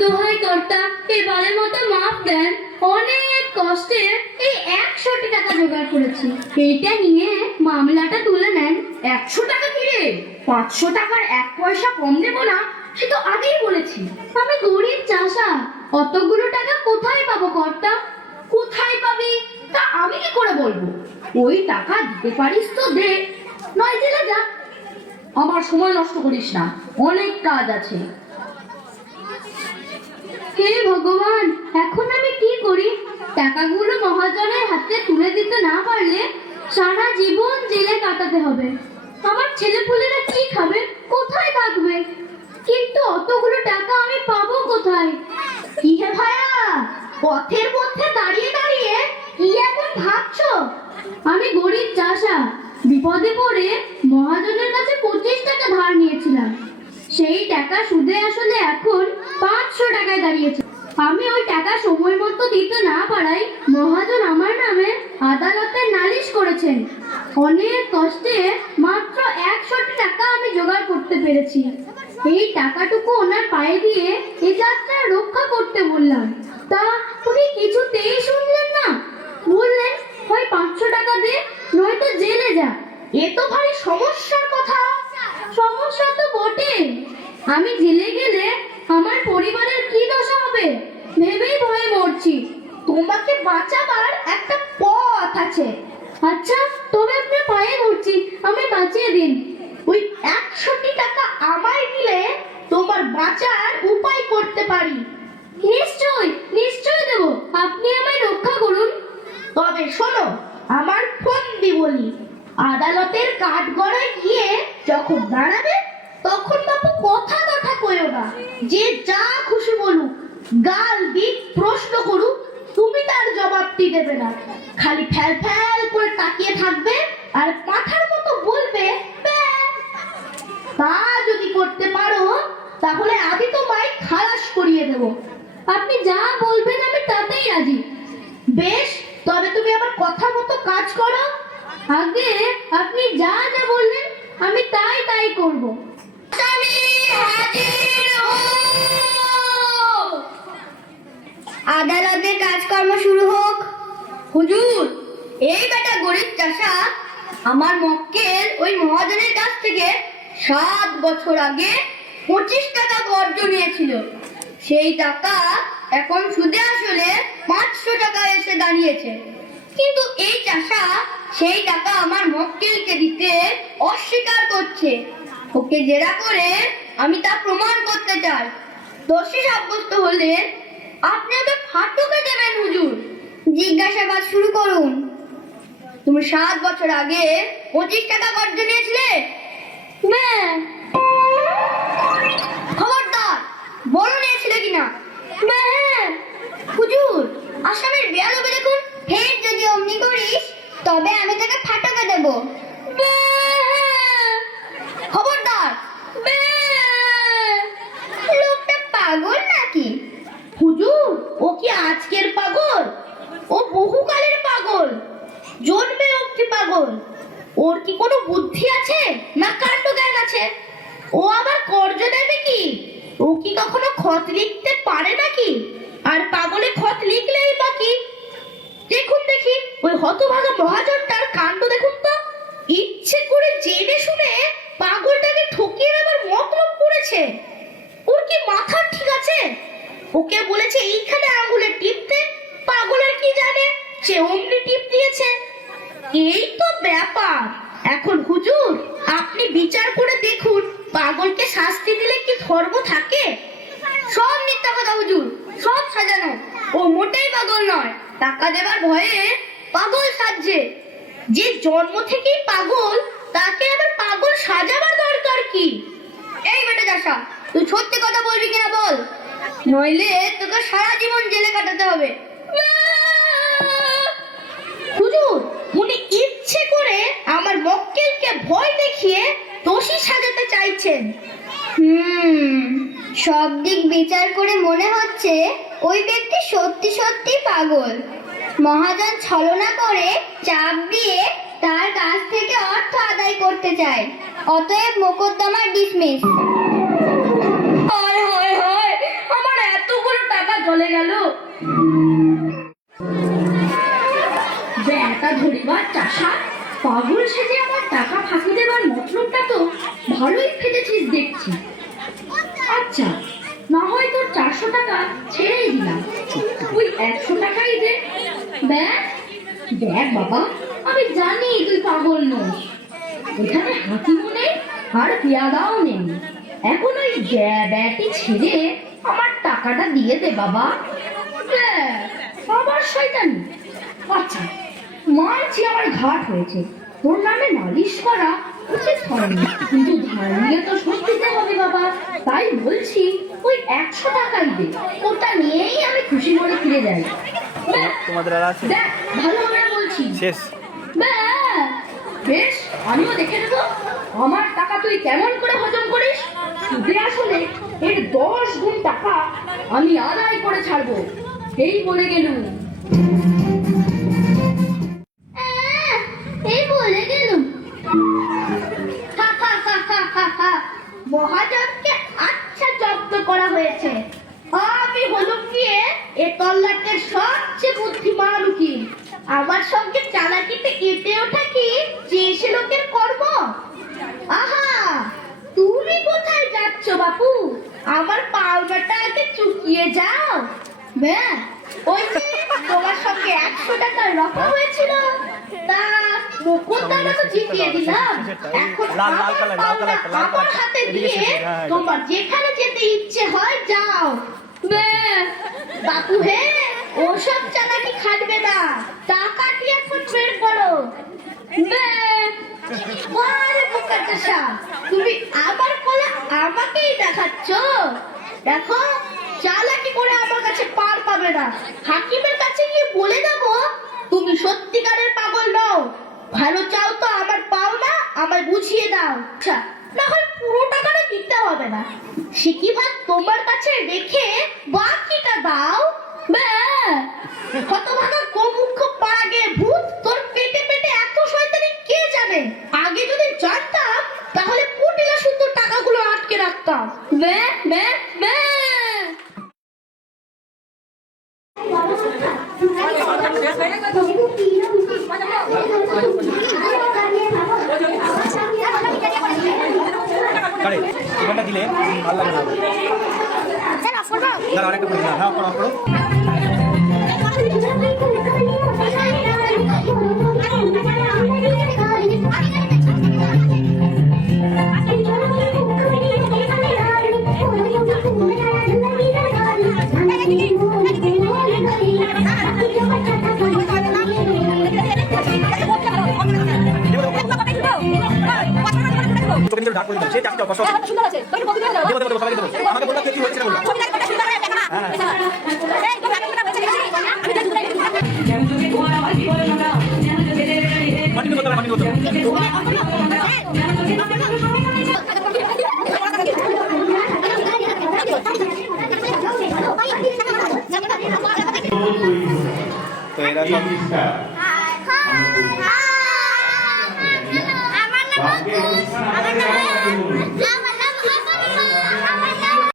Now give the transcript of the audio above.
দোহাই কর্তা, এবারের মতো মাফ দেন। অনেক কষ্টে এই 100 টাকা জোগাড় করেছি, এইটা নিয়ে মামলাটা তুলে নেন। 100 টাকা কি রে? 500 টাকার 1 পয়সা কম দেব না, সে তো আগেই বলেছি। আমি গরিব চাষা, অতগুলো টাকা কোথায় পাবো কর্তা? কোথায় পাবি তা আমি কি করে বলবো? ওই টাকা দিতে পারিস তো দে, নয় জেলে যা। আমার সময় নষ্ট করিস না, অনেক কাজ আছে। হে ভগবান, এখন আমি কি করি? টাকাগুলো মহাজনের হাতে তুলে দিতে না পারলে সারা জীবন জেলে কাটাতে হবে। আমার ছেলেপুলেরা কি খাবে, কোথায় থাকবে? কিন্তু অতগুলো টাকা আমি পাবো কোথায়? কি হে ভাইয়া, পথের মধ্যে দাঁড়িয়ে দাঁড়িয়ে কি এমন ভাবছো? আমি গরিব চাষা, বিপদে পড়ে মহাজনের কাছে 25 টাকা ধার নিয়েছিলাম। সেই টাকা সুদে আসলে এখন 500 টাকায় দাঁড়িয়েছে। আমি ওই টাকা সময় মতো দিতে না পারায় মহাজন আমার নামে আদালতে নালিশ করেছেন। অনেক কষ্টে মাত্র 100 টাকা আমি জোগাড় করতে পেরেছি। এই টাকাটুকু ওনার পায়ে দিয়ে এই যাত্রা রক্ষা করতে বললাম, তা উনি কিছুতেই শুনলেন না। বললেন, হয় 500 টাকা দে, নয়তো জেলে যা। এ তো ভারী সমস্যার কথা। সমস্যা তো বটে, আমি জেলে গেলে আমার পরিবারের কি দশা হবে ভেবেই ভয়ে মরছি। তোমাকে বাঁচাবার একটা পথ আছে। আচ্ছা, তবে আপনার পায়ে ধরছি, আমি বাঁচিয়ে দিন। ওই 100 টাকা আমায় দিলে তোমার বাঁচার উপায় করতে পারি। নিশ্চয় নিশ্চয় দেব, আপনি আমায় রক্ষা করুন। তবে শোনো, আমার ফন্দি বলি, আদালতের কাঠগড়ায় গিয়ে যখন দাঁড়াবে তখন বাপু কথা কইও না। যে যা খুশি বলুক, গাল দিক, প্রশ্ন করুক, তুমি তার জবাবটি দেবে না। খালি ফ্যাল ফ্যাল করে তাকিয়ে থাকবে আর মাথার মতো বলবে ব্যাস। তা যদি করতে পারো তাহলে আমি তোমায় খালাস করিয়ে দেব। আপনি যা বলবেন আমি তাতেই রাজি। বেশ, তবে তুমি আমার কথা মতো কাজ করো। আগে আপনি যা যা বললেন আমি তাই তাই করব। আদালতের কাজকর্ম শুরু হোক। হুজুর, এই বেটা গরিব চাষা আমার মক্কেল ওই মহাজনের কাছ থেকে 7 বছর আগে 25 টাকা কর্জ নিয়েছিল। সেই টাকা এখন সুদে আসলে 500 টাকা এসে দাঁড়িয়েছে। কিন্তু এই চাষা সেই টাকা আমার মক্কেলকে দিতে অস্বীকার করছে। ওকে জেরা করে আমি তা প্রমাণ করতে চাই। দোষী সাব্যস্ত হলে আপনি ওকে ফাটকে দেবেন হুজুর। জিজ্ঞাসাবাদ শুরু করুন। তুমি 7 বছর আগে 25 টাকা কর্জ নিয়েছিলে? খবরদার, বলো নিয়েছিলে কিনা? হুজুর, আসামির বেয়াদবি দেখুন। ফের যদি অমনি করিস তবে আমি তোকে ফাটকে দেব। খবরদার। লোকটা পাগল নাকি? হুজুর, ও কি আজকের পাগল? ও বহুকালের পাগল, জন্মে অবধি পাগল। ওর কি কোনো বুদ্ধি আছে না কাণ্ড জ্ঞান আছে? ও আবার কর্জ দেবে কি? ও কি কখনো খত লিখতে পারে নাকি? আর পাগলে খত লিখলেই বাকি। দেখুন দেখি ওই হতভাগা মহাজনটার কাণ্ড দেখুন তো। ইচ্ছে করে জেনে শুনে পাগলটাকে ঠকিয়ে দেবার মতলব করেছে। ওর কি মাথা ঠিক আছে? ওকে বলেছে এইখানে আঙুলে টিপতে, পাগলের কি জানে, সে অমনি টিপ দিয়েছে। এই তো ব্যাপার। এখন হুজুর, আপনি বিচার করে দেখুন, পাগলকে শাস্তি দিলে কি ধর্ম থাকে? সব মিথ্যা কথা হুজুর, সব সাজানো। ও মোটেই পাগল নয়, টাকা দেবার ভয়ে পাগল সাজছে। যে জন্ম থেকেই পাগল তাকে আবার পাগল সাজাবার দরকার কি? এই বেটা চাষা, তুই সত্যি কথা বলবি কিনা বল, নইলে তোকে সারা জীবন জেলে কাটাতে হবে। হুজুর, উনি ইচ্ছে করে আমার মক্কেলকে ভয় দেখিয়ে দোষী সাজাতে চাইছেন। সব দিক বিচার করে মনে হচ্ছে ওই ব্যক্তি সত্যি সত্যি পাগল। মহাজন ছলনা করে চাপ দিয়ে তার কাছ থেকে অর্থ আদায় করতে চায়। অতএব মোকদ্দমা ডিসমিস। চাষা, পাগল সেজে আমার টাকা ফাঁকি দেবার মতলবটা তো ভালোই ফেলেছিস দেখছি। আচ্ছা, না হয় তোর 400 টাকা ছেড়েই দিলাম, তুই 100 টাকাই দে। দেখ দেখ বাবা, আমি জানি তুই পাগল নস, এখানে হাতিমও নেই আর পেয়াদাও নেই। এখন ওই ব্যাটি ছেড়ে আমার টাকাটা দিয়ে দে বাবা। দেখ, আবার শয়তানি। আচ্ছা, মানছি আমার ঘাট হয়েছে, তোর নামে নালিশ করা উচিত হয়নি, কিন্তু ধার নিয়ে তো শোধ দিতে হবে বাবা। তাই বলছি ওই 100 টাকাই দে, ওটা নিয়েই আমি খুশি করে ফিরে যাই। তোমাদের আর আছে? দেখ ভালো হবে না বলছি। শেষ। বেশ, আমিও দেখে নেবো আমার টাকা তুই কেমন করে হজম করিস। সুদে আসলে এর 10 গুণ টাকা আমি আদায় করে ছাড়বো, এই বলে গেলুম। এই বলে গেলুম। মহাজনকে আচ্ছা জব্দ করা হয়েছে। আমি হলো গিয়ে এ তল্লাটের সবচেয়ে বুদ্ধিমান উকিল। আমার সঙ্গে চালাকিতে এটে ওঠা কি চেয়েছে লোকের কর্ম? আহা, তুমি কোথায় যাচ্ছ বাপু? আমার পাওনাটা আগে চুকিয়ে যাও। ম্যাম, ওই যে তোমার সঙ্গে 100 টাকা রফা হয়েছিল, তা মোকদ্দমা তো জিতিয়ে দিলাম। এখন আমার পাওনা আমার হাতে দিয়ে তোমার যেখানে যেতে ইচ্ছে হয় যাও। বাপু হে, ওসব চালাকি খাটবে না, টাকাটি এখন বের করো। আরে বোকাচোষা, তুমি আমার কোলে আমাকেই দেখাচ্ছ? দেখো, চালাকি করে আমার কাছে পার পাবে না। হাকিমের কাছে গিয়ে বলে দেবো তুমি সত্যিকারের পাগল নও। ভালো চাও তো আমার পাওনা আমায় বুঝিয়ে দাও। আচ্ছা, না হয় পুরো টাকাটা দিতে হবে না, সিকিভাগ তোমার কাছে রেখে বাকিটা দাও। হতভাগা গোমুখ পাড়া গে ভূত, তোর পেটে পেটে এত শয়তানি কে জানে? আগে যদি জানতাম তাহলে কুটিলা সুন্দর টাকাগুলো আটকে রাখতাম। আরে এখানটা দিলে ভালো লাগে না। দাঁড়া, আরেকটা করে দিলাম। হ্যাঁ, করো করো। তোকে নিজের ডাক করে দিলাম, সেই ডাকটা কষ্ট সুন্দর আছে, তোকে বলতে দাও। দেবো দেবো সবাইকে দেবো। আমাকে বললাম কি হয়েছে না বললাম। ছবি দেখো, সুন্দর করে দেখা না। এই তো ভালো করে বেঁচে গেছি। আমি তো দুলাই কন্টিনিউ করতে হবে, কন্টিনিউ করতে হবে। তো এরা সব